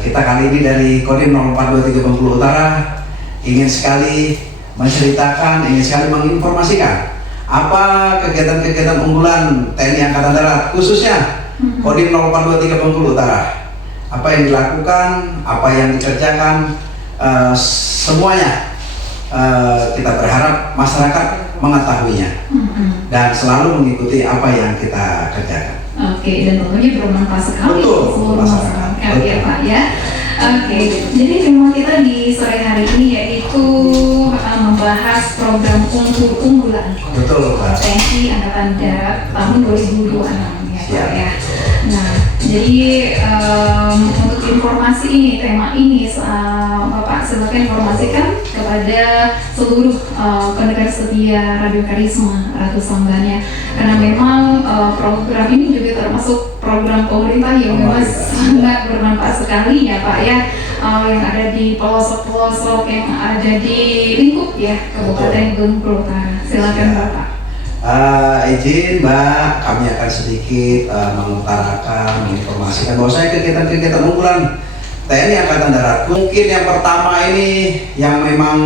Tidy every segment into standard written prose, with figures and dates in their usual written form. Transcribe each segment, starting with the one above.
Kita kali ini dari Kodim 04230 Bengkulu Utara ingin sekali menceritakan, ingin sekali menginformasikan apa kegiatan-kegiatan unggulan TNI Angkatan Darat, khususnya Kodim 04230 Bengkulu Utara. Apa yang dilakukan, apa yang dikerjakan, semuanya kita berharap masyarakat mengetahuinya dan selalu mengikuti apa yang kita kerjakan. Oke, dan tentunya bermanfaat sekali untuk seluruh masyarakat ya Pak ya. Oke, jadi tema kita di sore hari ini yaitu membahas program unggulan TNI Angkatan Darat tahun 2026 ya Pak ya. Nah, jadi untuk informasi ini, tema ini Bapak silakan informasikan kepada seluruh pendengar setia Radio Karisma Ratu Sambannya, karena memang program ini juga termasuk program pemerintah yang memang sangat bermanfaat sekali ya Pak ya, yang ada di pelosok-pelosok, yang ada di lingkup ya Kabupaten Bengkulu Utara. Silakan Bapak. Izin Mbak, kami akan sedikit mengutarakan, menginformasikan bahwasanya kegiatan-kegiatan unggulan TNI Angkatan Darat. Mungkin yang pertama ini yang memang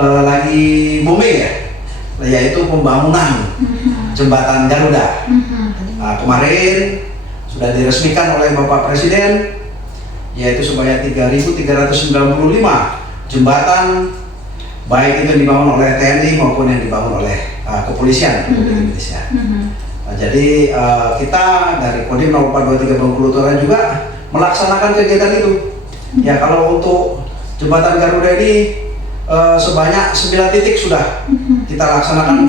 lagi booming ya, yaitu pembangunan jembatan Garuda. Kemarin sudah diresmikan oleh Bapak Presiden, yaitu sebanyak 3.395 jembatan, baik itu dibangun oleh TNI maupun yang dibangun oleh kepolisian Republik Indonesia. Jadi kita dari Kodim 04230 Bengkulu Utara juga melaksanakan kegiatan itu. Ya, kalau untuk jembatan Garuda ini sebanyak 9 titik sudah kita laksanakan,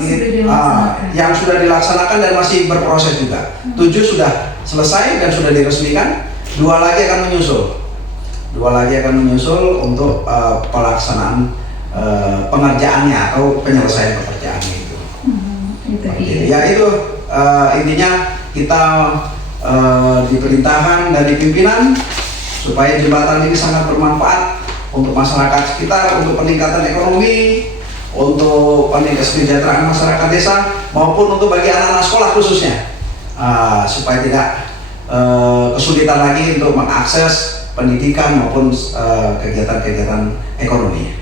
yang sudah dilaksanakan dan masih berproses juga. 7 sudah selesai dan sudah diresmikan, 2 lagi akan menyusul untuk pelaksanaan pengerjaannya atau penyelesaian pekerjaannya itu. Ya itu intinya kita diperintahkan dari pimpinan supaya jembatan ini sangat bermanfaat untuk masyarakat sekitar, untuk peningkatan ekonomi, untuk peningkatan kesejahteraan masyarakat desa, maupun untuk bagi anak-anak sekolah khususnya, supaya tidak kesulitan lagi untuk mengakses pendidikan maupun kegiatan-kegiatan ekonomi.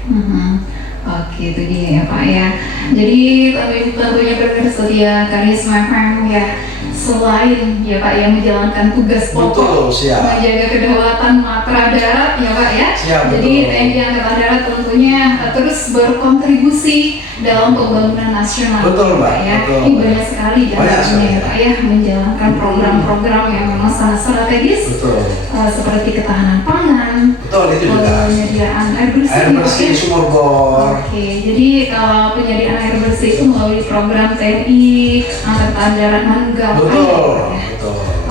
Oke, itu dia ya Pak ya. Jadi tentunya pendengar setia Karisma FM ya, selain ya Pak yang menjalankan tugas pokok menjaga kedaulatan matra darat ya Pak ya. Jadi TNI Angkatan Darat tentunya terus berkontribusi dalam pembangunan nasional. Betul Pak ya. Ini banyak sekali dalamnya ya Pak ya, menjalankan program-program yang memang sangat strategis. Seperti ketahanan pangan, itu juga penyediaan air bersih, sumur bor. Oke, jadi kalau penyediaan air bersih itu melalui program TNI Angkatan Darat Manggap.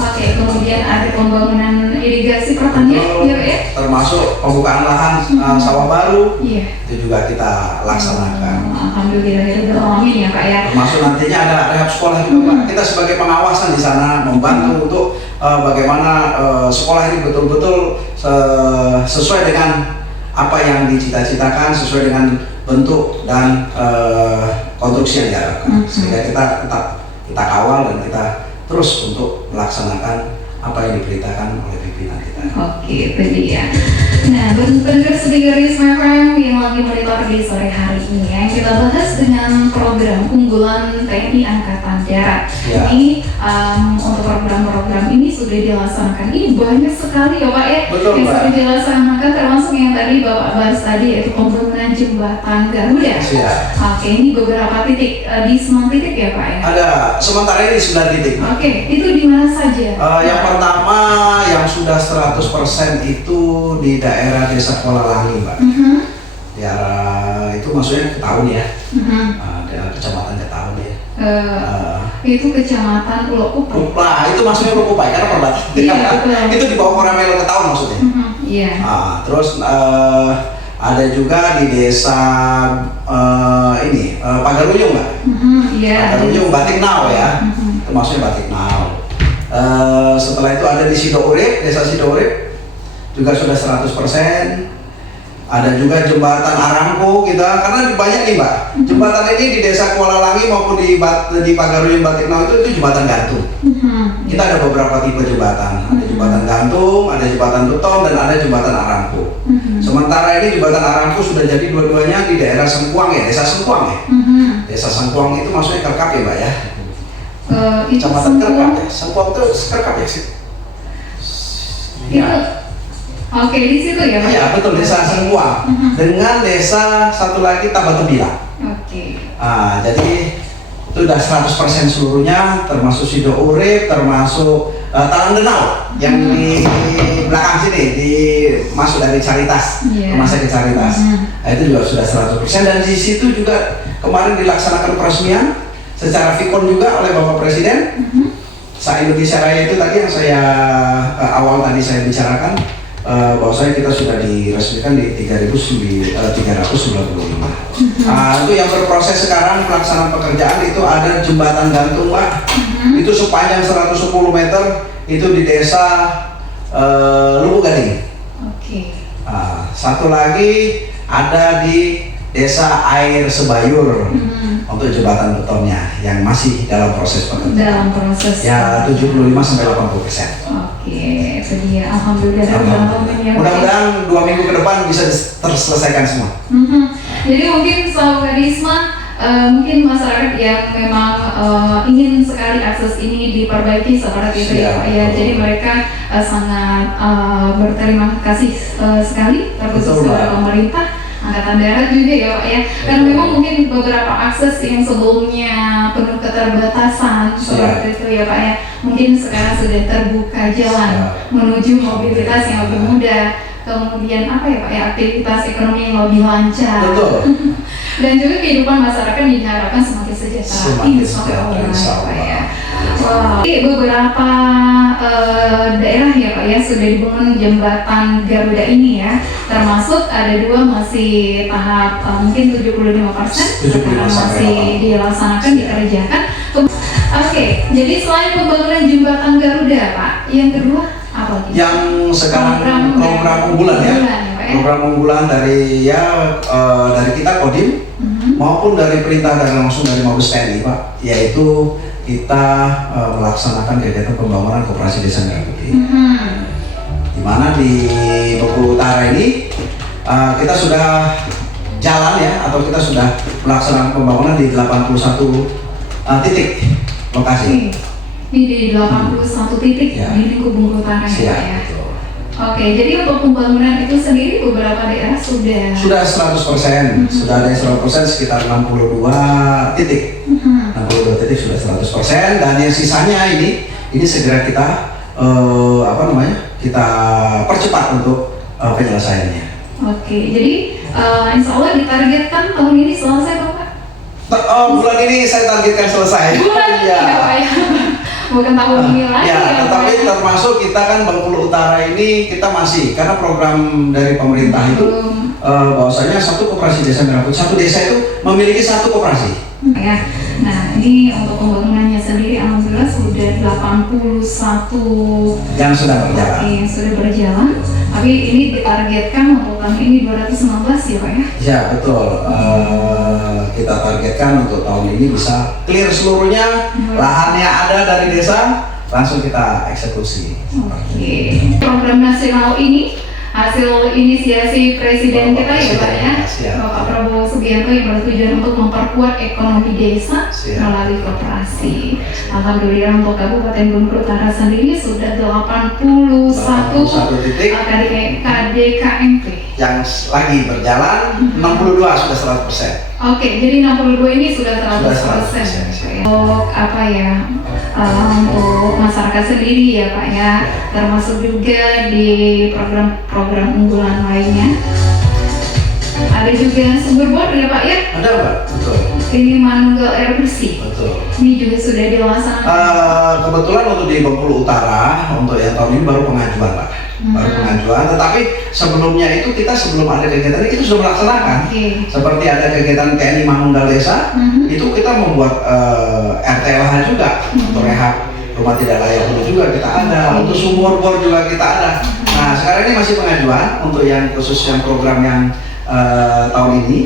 Oke, kemudian ada pembangunan irigasi pertanian, ya Pak ya? Termasuk pembukaan lahan sawah baru, itu juga kita laksanakan. Alhamdulillahirrahmanirrahim ya Pak ya. Termasuk nantinya ada rehab sekolah juga Pak. Kita sebagai pengawasan di sana membantu untuk bagaimana sekolah ini betul-betul sesuai dengan apa yang dicita-citakan, sesuai dengan bentuk dan konstruksi yang diharapkan, sehingga kita tetap kita kawal dan kita terus untuk melaksanakan apa yang diberitakan oleh pimpinan kita. Oke, itu dia. Nah, pendengar setia Karisma FM yang lagi monitor di sore hari ini ya, yang kita bahas dengan program unggulan TNI Angkatan Darat. Ini untuk program-program ini sudah dilaksanakan. Ini banyak sekali ya Pak ya, yang sudah dilaksanakan, termasuk yang tadi Bapak bahas tadi, yaitu pembangunan jembatan Garuda. Oke, ini beberapa titik, di 9 titik ya Pak ya? Ada, sementara ini 9 titik. Oke, itu di mana saja? Yang pertama yang sudah 100% itu di daerah Desa Kuala Langi Mbak. Ya, itu maksudnya Ketaun ya. Daerah Kecamatan Ketaun ya. Itu Kecamatan Pulau Kupai. Itu maksudnya Pulau Kupai karena perbatasan. Itu di bawah Koramel Ketaun maksudnya. Terus ada juga di desa Pagaruyung Mbak. Pagaruyung Batiknau ya. Itu maksudnya Batiknau. Setelah itu ada di Sidourip, desa Sidourip juga sudah 100%. Ada juga jembatan Aramco kita, karena banyak nih Mbak. Jembatan ini di desa Kuala Langi maupun di Pagaruyung Batiknau itu jembatan gantung. Kita ada beberapa tipe jembatan, ada jembatan gantung, ada jembatan beton, dan ada jembatan Aramco. Sementara ini jembatan Aramco sudah jadi dua-duanya di daerah Sengkuang ya, desa Sengkuang ya. Desa Sengkuang itu maksudnya Kerkap ya Mbak ya? Kecamatan Kerkap ya, Sengkuang itu Kerkap ya sih? Oke, di situ ya Pak? Iya betul, desa Sengkuang dengan desa satu lagi Tabatembilang. Jadi itu udah 100% seluruhnya, termasuk Sido Urip, termasuk Talang Denau yang di belakang sini, masuk dari Caritas, rumah sakit Caritas. Itu juga sudah 100%, dan di situ juga kemarin dilaksanakan peresmian secara vikon juga oleh Bapak Presiden. Se-Indonesia Raya itu tadi yang saya awal tadi saya bicarakan, bahwasanya kita sudah diresmikan di 3.395. Itu yang berproses sekarang pelaksanaan pekerjaan itu ada jembatan gantung Pak. Itu sepanjang 110 meter itu di desa Lubuk Gading. Satu lagi ada di desa Air Sebayur untuk jembatan betonnya yang masih dalam proses pekerjaan. Ya 75-80%. Itu dia. Alhamdulillah. Mudah-mudahan 2 minggu ke depan bisa terselesaikan semua. Jadi mungkin sahabat Risma, mungkin masyarakat yang memang ingin sekali akses ini diperbaiki seperti itu ya Pak ya. Jadi mereka sangat berterima kasih sekali terkhusus kepada pemerintah Angkatan Darat juga ya Pak ya. Karena memang mungkin beberapa akses yang sebelumnya penuh keterbatasan seperti itu ya Pak ya, mungkin sekarang sudah terbuka jalan menuju mobilitas yang lebih mudah. Kemudian apa ya Pak ya, aktivitas ekonomi yang lebih lancar. Dan juga kehidupan masyarakat diharapkan semakin sejahtera. Insya Allah Pak ya. Beberapa daerah ya Pak ya sudah dibangun jembatan Garuda ini ya, termasuk ada 2 masih tahap mungkin 75% sekarang masih dilaksanakan, dikerjakan. Jadi selain pembangunan jembatan Garuda Pak, yang kedua apa lagi? Yang sekarang program unggulan ya, program unggulan dari dari kita Kodim maupun dari perintah dari langsung dari Mabes TNI Pak, yaitu kita melaksanakan kegiatan pembangunan koperasi desa Merah Putih. Di mana di Bengkulu Utara ini kita sudah jalan ya, atau kita sudah melaksanakan pembangunan di 81 titik lokasi. Ini di 81 titik di lingkup Bengkulu Utara ya Pak ya. Jadi untuk pembangunan itu sendiri beberapa daerah sudah 100%, sudah ada 100%, sekitar 62 titik. 62 titik sudah 100%, dan yang sisanya ini segera kita kita percepat untuk penyelesaiannya. Jadi insya Allah ditargetkan tahun ini selesai Pak? Bulan ini saya targetkan selesai. Bulan ini ya Pak ya? Bukan tahun ini lagi ya tetapi termasuk kita kan Bengkulu Utara ini kita masih, karena program dari pemerintah itu bahwasanya satu koperasi desa Merah Putih, satu desa itu memiliki satu koperasi. Nah ini untuk pembangunannya sendiri alhamdulillah sudah 81 yang sudah berjalan. Sudah berjalan. Tapi ini ditargetkan untuk tahun ini 219 ya Pak ya? Ya betul. Kita targetkan untuk tahun ini bisa clear seluruhnya, lahannya ada dari desa, langsung kita eksekusi. Program nasional ini hasil inisiasi Presiden kita ya Pak ya, Bapak Prabowo Subianto, yang bertujuan untuk memperkuat ekonomi desa melalui koperasi. Alhamdulillah untuk Kabupaten Bengkulu Utara sendiri sudah 81 titik KDKMP yang lagi berjalan, 62 sudah 100%. Jadi 62 ini sudah 100%. Untuk apa ya, untuk masyarakat sendiri ya Pak ya, termasuk juga di program unggulan lainnya. Ada juga sumber bor ya Pak ya? Ada Pak, betul. Ini Manunggal Air Bersih. Betul. Ini juga sudah dilaksanakan. Kebetulan untuk di Bengkulu Utara, untuk yang tahun ini baru pengajuan Pak. Baru pengajuan, tetapi sebelumnya itu kita sebelum ada kegiatan itu sudah melaksanakan. Seperti ada kegiatan TNI Manunggal Desa, itu kita membuat RTLH juga untuk rehab rumah tidak layak huni juga kita ada, untuk sumur bor juga kita ada. Nah sekarang ini masih pengajuan untuk yang khusus yang program yang tahun ini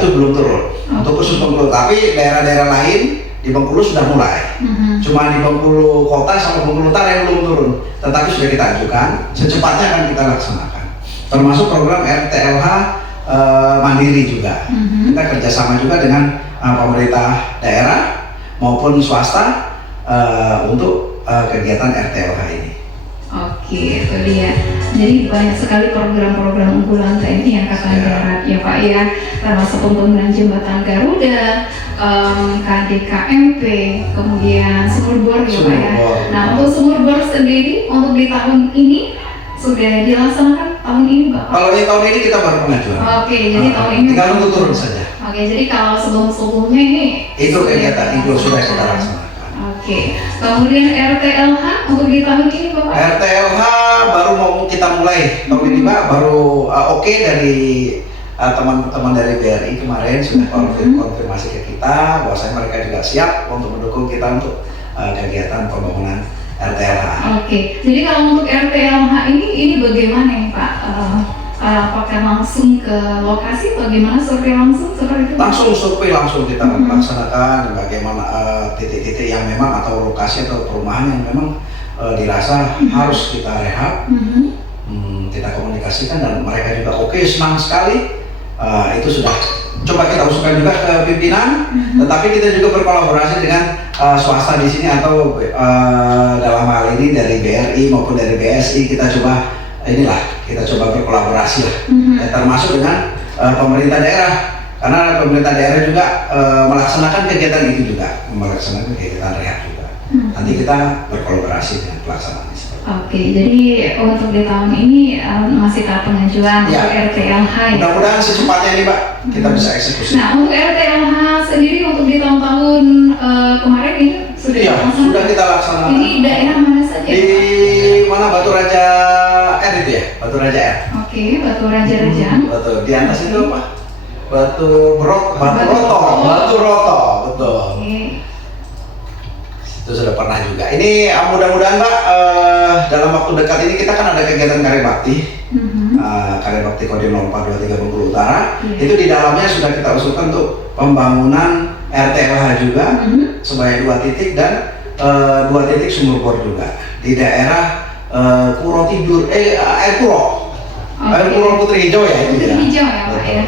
itu belum turun untuk khusus Bengkulu, tapi daerah-daerah lain di Bengkulu sudah mulai. Cuma di Bengkulu Kota sama Bengkulu Utara yang belum turun. Tetapi sudah kita ajukan, secepatnya akan kita laksanakan. Termasuk program RTLH mandiri juga. Kita kerjasama juga dengan pemerintah daerah maupun swasta untuk kegiatan RTLH ini. Oke, itu dia. Jadi banyak sekali program-program unggulan TNI Angkatan Darat ya Pak ya, termasuk pembangunan jembatan Garuda, KDKMP, kemudian sumur bor ya Pak ya. Nah untuk sumur bor sendiri untuk di tahun ini sudah dilaksanakan tahun ini Pak? Kalau di tahun ini kita baru pengajuan. Oke, jadi tahun ini tinggal nunggu turun saja. Oke, jadi kalau sebelum-sebelumnya ini itu kegiatan itu sudah kita laksanakan. Oke, kemudian RTLH untuk di tahun ini Bapak? RTLH baru mau kita mulai tahun ini Pak, baru oke dari teman-teman dari BRI kemarin sudah konfirmasi ke kita bahwasanya mereka juga siap untuk mendukung kita untuk kegiatan pembangunan RTLH. Oke, jadi kalau untuk RTLH ini bagaimana ya Pak? Apakah langsung ke lokasi, bagaimana survei langsung seperti itu? Langsung survei langsung kita laksanakan bagaimana titik-titik yang memang atau lokasi atau perumahan yang memang dirasa harus kita rehab, kita komunikasikan dan mereka juga oke, senang sekali. Itu sudah coba kita usulkan juga ke pimpinan, tetapi kita juga berkolaborasi dengan swasta di sini atau dalam hal ini dari BRI maupun dari BSI kita coba kita coba berkolaborasi lah, termasuk dengan pemerintah daerah karena pemerintah daerah juga melaksanakan kegiatan itu juga, melaksanakan kegiatan rehab juga. Nanti kita berkolaborasi dengan pelaksanaan. Oke, jadi untuk di tahun ini masih tahap pengajuan untuk RTLH ya? Mudah-mudahan secepatnya nih Pak, kita bisa eksekusi. Nah untuk RTLH sendiri untuk di tahun-tahun kemarin ini sudah dilaksanakan? Sudah kita laksanakan. Ini daerah mana saja? Di mana Batu Raja R itu ya? Batu Raja R. Oke, Batu Raja Rejang. Betul, di atas itu apa? Batu Roto, betul. Oke. Itu sudah pernah juga. Ini mudah-mudahan Mbak dalam waktu dekat ini kita kan ada kegiatan Karya Bakti, Karya Bakti Kodim 0423 Bengkulu Utara. Itu di dalamnya sudah kita usulkan untuk pembangunan RTLH juga sebanyak 2 titik dan 2 titik sumur bor juga di daerah Puro Tidur, Air Puro, Air Puro Putri Hijau ya itu ya. Putri Hijau ya Pak ya.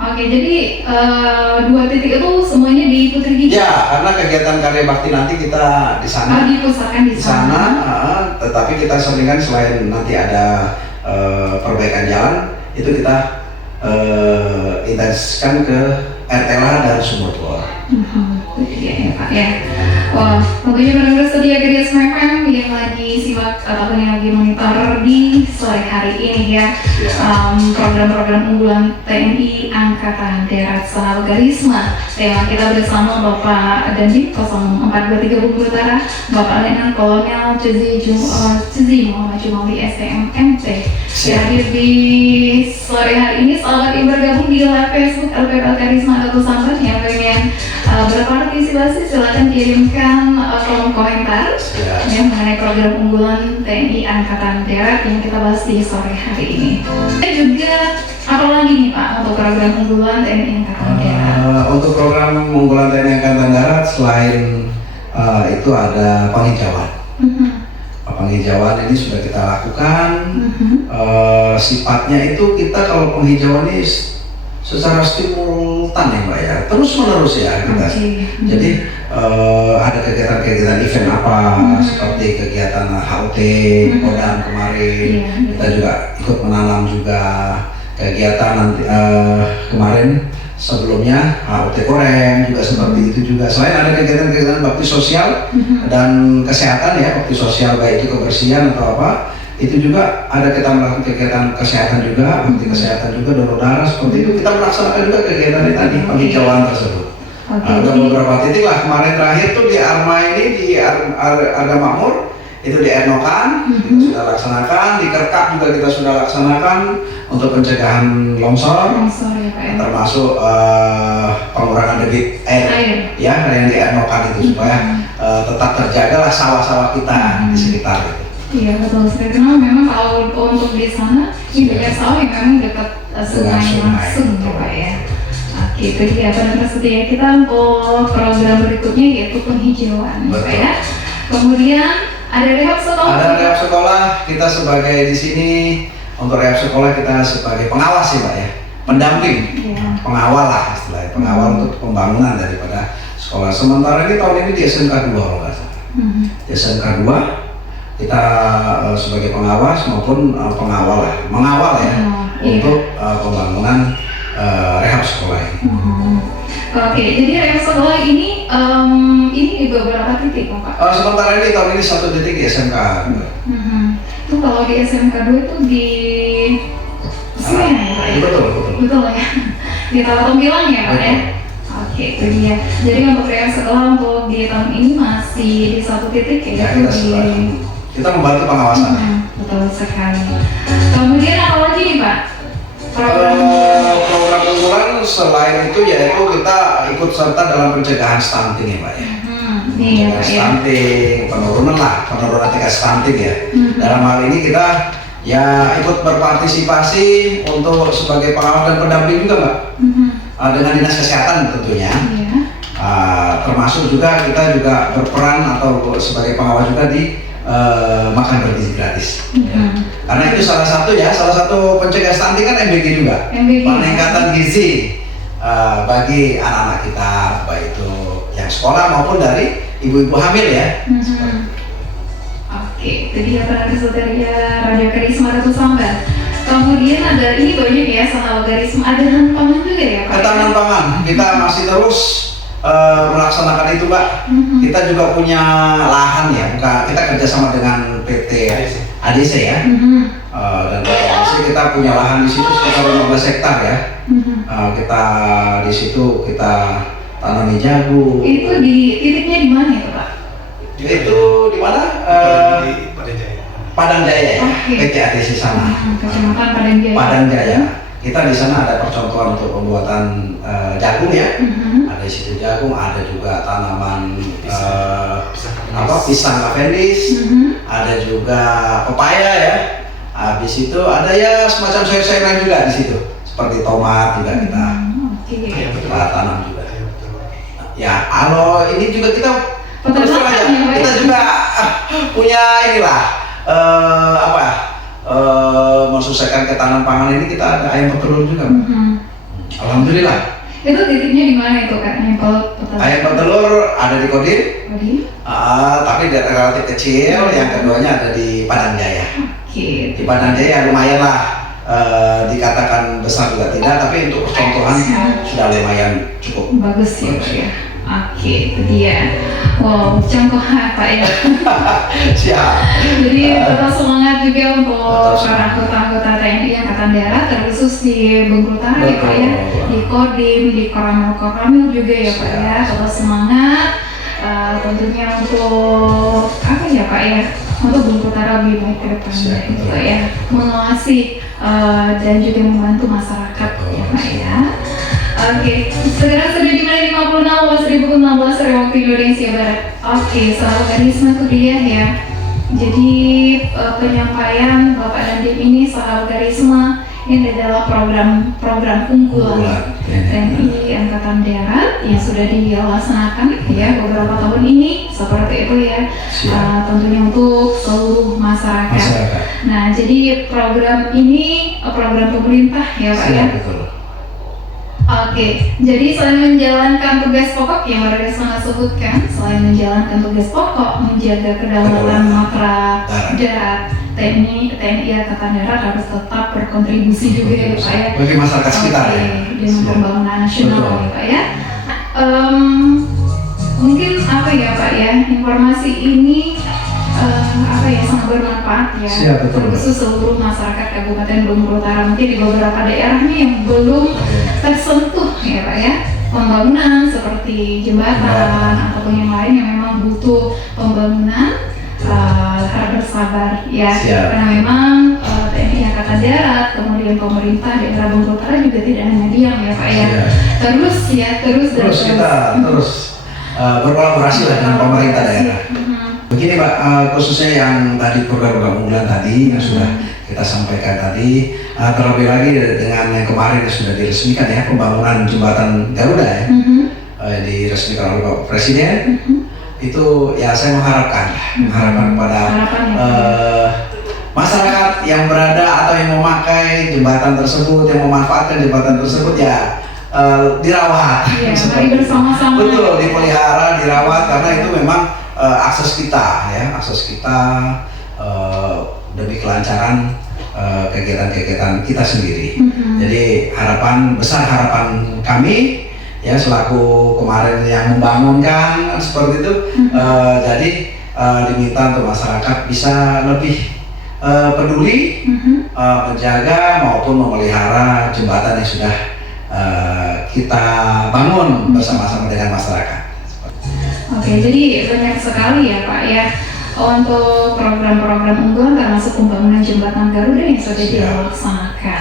Oke, jadi 2 titik itu semuanya di Putri Hijau? Ya, karena kegiatan Karya Bakti nanti kita di sana. Dipusatkan di sana. Tetapi kita seringkan selain nanti ada perbaikan jalan, itu kita intensifkan ke RTLH dan sumur bor. Itu dia ya Pak ya. Wah, tentunya benar-benar sedia Gerias FM yang lagi simak ataupun yang lagi monitor di sore hari ini ya. Program-program unggulan TNI Angkatan Darat Selalu Garisma. Tema kita bersama Bapak Dandim 0423 Bengkulu Utara, Bapak Letnan Kolonel Cuzi Muhammad Jumawi STMMT. Hadir di sore hari ini, sahabat yang bergabung di live Facebook LPPL Garisma atau Sambat yang pengen berpartisipasi silakan kirimkan kolom komentar yang mengenai program unggulan TNI Angkatan Darat yang kita bahas di sore hari ini. Dan juga apa lagi nih Pak untuk program unggulan TNI Angkatan Darat? Untuk program unggulan TNI Angkatan Darat selain itu ada penghijauan. Penghijauan ini sudah kita lakukan. Sifatnya itu kita kalau penghijauan ini secara simultan ya Mbak ya, terus menerus ya kita. Jadi ada kegiatan-kegiatan event apa seperti kegiatan HUT Kodam kemarin, kita juga ikut menanam juga kegiatan nanti kemarin sebelumnya HUT Korem juga seperti itu juga. Selain ada kegiatan-kegiatan bakti sosial dan kesehatan ya, bakti sosial baik itu kebersihan atau apa, itu juga ada kita melakukan kegiatan kesehatan juga, bakti kesehatan juga, donor darah seperti itu. Kita melaksanakan juga kegiatan tadi penghijauan tersebut. Ada beberapa titik lah kemarin terakhir tuh di Arma ini di Arga Makmur itu di Ernokan kita sudah laksanakan, di Kerkap juga kita sudah laksanakan untuk pencegahan longsor ya, Pak, ya. Termasuk pengurangan debit air ya yang di Ernokan itu supaya tetap terjagalah sawah-sawah kita di sekitar itu. Iya betul sekali, karena memang kalau untuk di sana ini banyak sawah yang memang dekat sungai langsung ya Pak ya. Itu dia pada setia kita untuk program berikutnya yaitu penghijauan, Pak ya. Kemudian ada rehab sekolah. Ada rehab sekolah, kita sebagai di sini untuk rehab sekolah kita sebagai pengawas sih Pak ya, pendamping, pengawal lah istilahnya, pengawal untuk pembangunan daripada sekolah. Sementara ini tahun ini di SMK 2 kalau nggak salah. Di SMK 2 kita sebagai pengawas maupun pengawal lah, mengawal ya untuk pembangunan rehab sekolah ini. Oke, jadi rehab sekolah ini di beberapa titik, Pak? Sementara ini tahun ini 1 titik di SMK. Itu kalau di SMK 2 itu di Semen ya, Pak? Betul ya. Di Tampilan ya, Pak ya? Oke, itu dia. Jadi untuk rehab sekolah untuk di tahun ini masih di 1 titik ya, kita membantu pengawasan. Betul sekali. Kemudian apa lagi nih, Pak? Program unggulan selain itu yaitu kita ikut serta dalam pencegahan stunting ya Pak ya. Pencegahan stunting, penurunan tingkat stunting ya. Dalam hal ini kita ya ikut berpartisipasi untuk sebagai pengawas dan pendamping juga Mbak. Dengan dinas kesehatan tentunya. Termasuk juga kita juga berperan atau sebagai pengawas juga di makan bergizi gratis. Karena itu salah satu pencegah stunting kan MBG juga. Peningkatan gizi bagi anak-anak kita, baik itu yang sekolah maupun dari ibu-ibu hamil ya. Oke, itu dia peran Soteria Radio Karisma Ratu Samba. Kemudian ada ini banyak ya Sahal Karisma, ada tahanan pangan juga ya Pak? Ketahanan pangan, kita masih terus melaksanakan itu Pak. Kita juga punya lahan ya, kita kerjasama dengan PT ADC ya. Dan PT ADC kita punya lahan di situ sekitar 15 hektar ya. Kita di situ kita tanami jagung. Itu di titiknya di mana itu Pak? Itu di mana? Di Padang Jaya ya, PT ADC sana. Kecamatan Padang Jaya. Kita di sana ada percontohan untuk pembuatan jagung ya. Ada di situ jagung, ada juga tanaman pisang Cavendish, ada juga pepaya ya. Habis itu ada ya semacam sayur-sayuran juga di situ, seperti tomat juga kita tanam juga. Ya, kalau ini juga kita terus aja, kita juga punya inilah menyesuaikan ketahanan pangan ini, kita ada ayam petelur juga. Alhamdulillah. Itu titiknya di mana itu Kak? Ayam petelur ada di Kodim, tapi relatif kecil. Yang keduanya ada di Padang Jaya. Di Padang Jaya lumayan lah, dikatakan besar juga tidak, tapi untuk percontohan sudah lumayan cukup. Bagus ya Pak ya. Oke, itu dia. Wow, contoh apa ya? Siap. Jadi tetap semangat juga untuk para anggota-anggota TNI Angkatan Darat, terkhusus di Bengkulu Utara ya Pak ya, di Kodim, di Koramil juga ya Pak ya. Tetap semangat. Tentunya untuk apa ya Pak ya? Untuk Bengkulu Utara lebih baik ke depannya gitu ya. Mengawasi dan juga membantu masyarakat ya Pak ya. Oke, sekarang sudah di menit 56 waktu Indonesia Barat. Oke, soal karisma itu dia ya. Jadi penyampaian Bapak Dandim ini soal karisma ini adalah program unggulan TNI Angkatan Darat yang sudah dilaksanakan ya beberapa tahun ini seperti itu ya. Tentunya untuk seluruh masyarakat. Nah, jadi program ini program pemerintah ya Pak ya. Oke, jadi selain menjalankan tugas pokok yang Bapak sangat sebutkan, selain menjalankan tugas pokok menjaga kedaulatan matra darat, TNI Angkatan Darat harus tetap berkontribusi juga ya Pak ya bagi masyarakat sekitar ya, dengan pembangunan nasional ya Pak ya. Mungkin apa ya Pak ya, informasi ini sangat bermanfaat ya, khusus seluruh masyarakat Kabupaten Bengkulu Utara. Mungkin di beberapa daerahnya yang belum tersentuh ya Pak ya, pembangunan seperti jembatan ataupun yang lain yang memang butuh pembangunan, harus bersabar ya. Karena memang TNI Angkatan Darat, kemudian pemerintah daerah Bengkulu Utara juga tidak hanya diam ya Pak ya. Terus kita berkolaborasi dengan pemerintah daerah. Begini Pak, khususnya yang tadi program unggulan tadi yang sudah kita sampaikan tadi. Terlebih lagi dengan yang kemarin yang sudah diresmikan ya, pembangunan jembatan Garuda ya, diresmikan oleh Bapak Presiden. Itu ya saya mengharapkan kepada masyarakat yang berada atau yang memakai jembatan tersebut, yang memanfaatkan jembatan tersebut ya dirawat. Ya, mari bersama-sama. Betul, dipelihara, dirawat, karena itu memang akses kita ya, demi kelancaran kegiatan-kegiatan kita sendiri. Jadi besar harapan kami ya selaku kemarin yang membangunkan seperti itu, jadi diminta untuk masyarakat bisa lebih peduli menjaga maupun memelihara jembatan yang sudah kita bangun bersama-sama dengan masyarakat. Oke, jadi banyak sekali ya Pak ya untuk program-program unggulan termasuk pembangunan jembatan Garuda yang sudah dilaksanakan.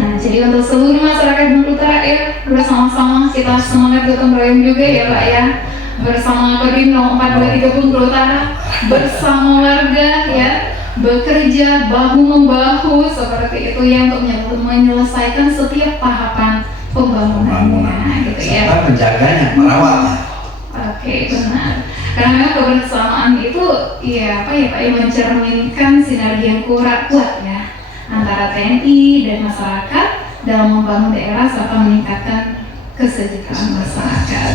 Nah, jadi untuk seluruh masyarakat Bengkulu Utara ya bersama-sama kita semangat gotong royong juga ya Pak ya, bersama Kodim 0423 Bengkulu Utara, bersama warga ya, bekerja bahu-membahu seperti itu ya untuk menyelesaikan setiap tahapan pembangunannya gitu ya. Serta menjaganya, merawatnya. Oke, benar. Karena memang kebersamaan itu ya Pak ya mencerminkan sinergi yang kuat ya antara TNI dan masyarakat dalam membangun daerah serta meningkatkan kesejahteraan masyarakat.